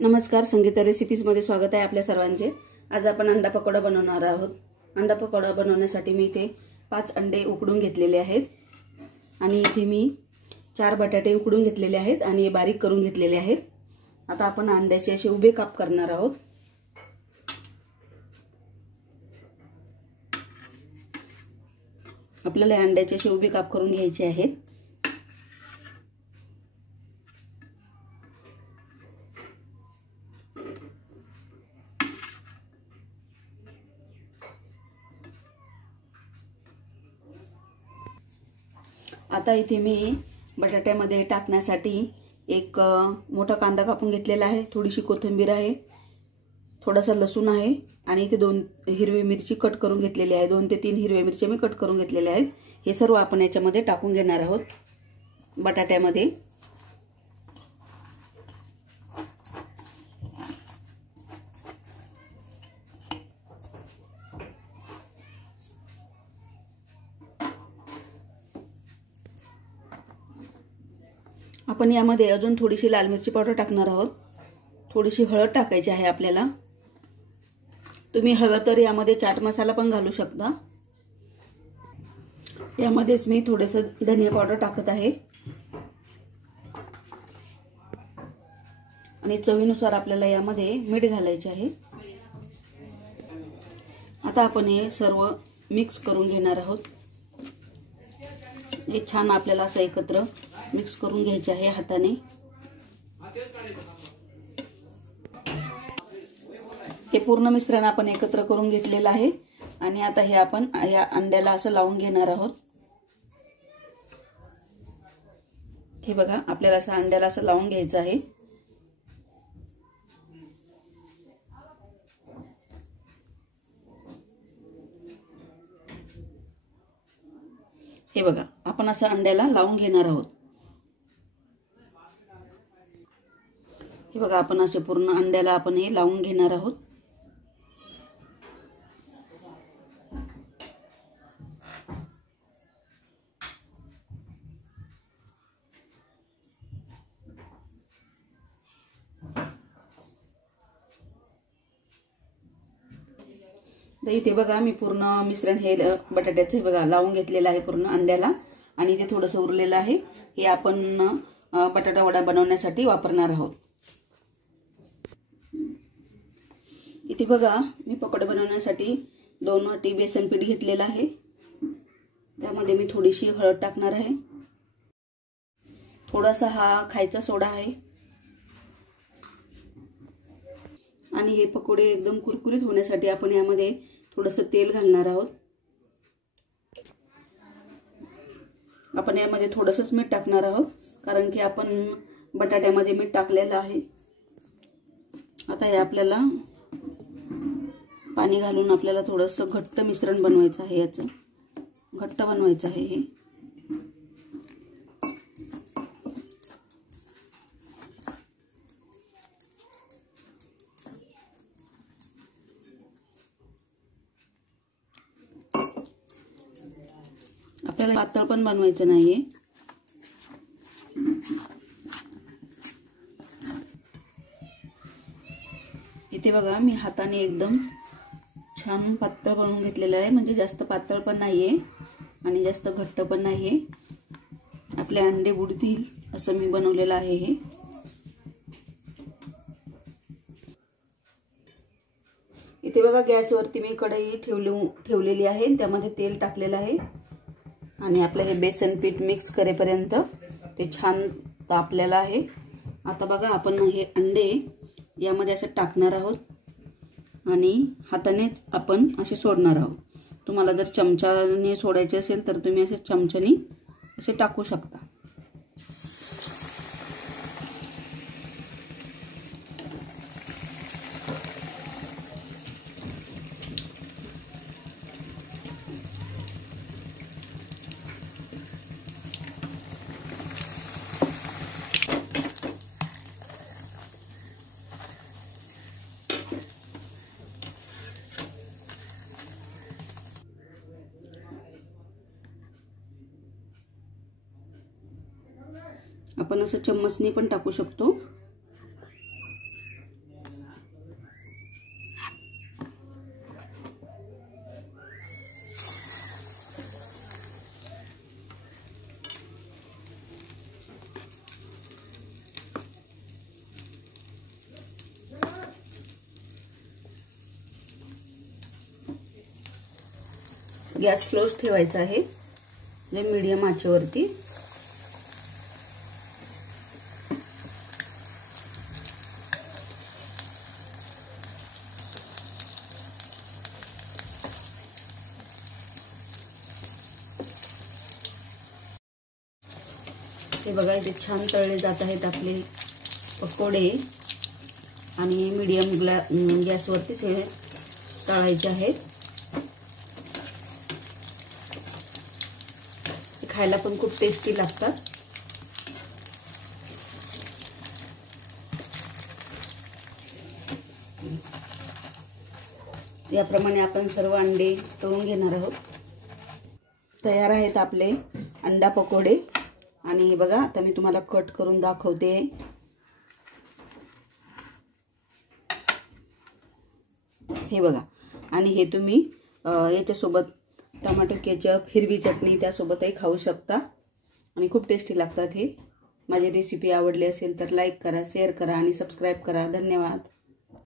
नमस्कार, संगीता रेसिपीजमध्ये स्वागत आहे आपल्या सर्वांचे। आज आपण अंडा पकोडा बनवणार आहोत। अंडा पकोडा बनवण्यासाठी मी इथे 5 अंडे उकडून घेतलेले आहेत आणि इथे मी 4 बटाटे उकडून घेतलेले आहेत आणि बारीक करून घेतलेले आहेत। आता आपण अंड्याचे असे उभे काप करणार आहोत। आपल्याला अंड्याचे असे उभे काप करून घ्यायचे आहेत। आता इथे मी बटाट्यामध्ये टाकण्यासाठी एक मोठा कांदा कापून घेतलेला आहे, थोडीशी कोथिंबीर आहे, थोडासा लसूण आहे आणि इथे 2 हिरवी मिरची कट करून घेतलेली आहे। 2 ते 3 हिरव्या मिरच्या मी कट करून घेतलेल्या आहेत। हे सर्व आपण याच्यामध्ये टाकून घेणार आहोत बटाट्यामध्ये। आपण यामध्ये अजून थोडीशी लाल मिरची पावडर टाकणार आहोत, थोडीशी हळद टाकायची आहे आपल्याला। तुम्ही हवं तर यामध्ये चाट मसाला पण घालू शकता। यामध्येच मी थोडेसे धनिया पावडर टाकत आहे आणि चवीनुसार आपल्याला यामध्ये मीठ घालायचे आहे। आता आपण हे सर्व मिक्स करून घेणार आहोत। हे छान आपल्याला असं एकत्र मिक्स करून घ्यायचे आहे हाताने। हे पूर्ण मिश्रण आपण एकत्र करून घेतलेलं आहे आणि आता हे आपण या अंड्याला असं लावून घेणार आहोत। हे बघा, आपल्याला असं अंड्याला असं लावून घ्यायचं आहे। हे बघा, आपण असं अंड्याला लावून घेणार आहोत। हे बघा, आपण असे पूर्ण अंड्याला आपण हे लावून घेणार आहोत। तर इथे बघा, मी पूर्ण मिश्रण हे बटाट्याचे बघा लावून घेतलेलं आहे पूर्ण अंड्याला आणि इथे थोडंसं उरलेलं आहे। हे आपण बटाटा वडा बनवण्यासाठी वापरणार आहोत। इथे बघा, मी पकोडे बनवण्यासाठी 2 वाटी बेसन पीठ घेतलेलं आहे। त्यामध्ये मी थोडीशी हळद टाकणार आहे, थोडासा हा खायचा सोडा आहे आणि हे पकोडे एकदम कुरकुरीत होण्यासाठी आपण यामध्ये थोडंसं तेल घालणार आहोत। आपण यामध्ये थोडंसंच मीठ टाकणार आहोत कारण की आपण बटाट्यामध्ये मीठ टाकलेलं आहे। आता हे आपल्याला पाणी घालून आपल्याला थोडंसं घट्ट मिश्रण बनवायचं आहे, याचं घट्ट बनवायचं आहे हे। आपल्याला पातळ पण बनवायचं नाहीये। इथे बघा, मी हाताने एकदम छान पातळ बनवून घेतलेलं आहे, म्हणजे जास्त पातळ पण नाहीये आणि जास्त घट्ट पण नाहीये। आपले अंडे बुडतील असं मी बनवलेलं आहे हे। इथे बघा, गॅसवरती मी कढई ठेवलेली आहे, त्यामध्ये तेल टाकलेलं आहे आणि आपलं हे बेसन पीठ मिक्स करेपर्यंत ते छान तापलेलं आहे। आता बघा, आपण हे अंडे यामध्ये असं टाकणार आहोत आणि हातानेच आपण असे सोडणार आहोत। तुम्हाला जर चमच्याने सोडायचे असेल तर तुम्ही असे चमच्याने असे टाकू शकता। आपण असं चम्मचने पण टाकू शकतो। गॅस स्लोच ठेवायचा आहे, म्हणजे मीडियम आचेवरती. हे बघा इथे छान तळले जात आहेत आपले पकोडे आणि मीडियम गॅसवरतीच हे तळायचे आहेत. खायला पण खूप टेस्टी लागतात. याप्रमाणे आपण सर्व अंडे तळून घेणार आहोत. तयार आहेत आपले अंडा पकोडे. आणि बघा आता मी तुम्हाला कट करून दाखवते. हे बघा, आणि हे तुम्ही याच्यासोबत टोमॅटो केचप, हिरवी चटणी त्यासोबतही खाऊ शकता आणि खूप टेस्टी लागतात हे. माझी रेसिपी आवडली असेल तर लाईक करा, शेअर करा आणि सबस्क्राईब करा. धन्यवाद.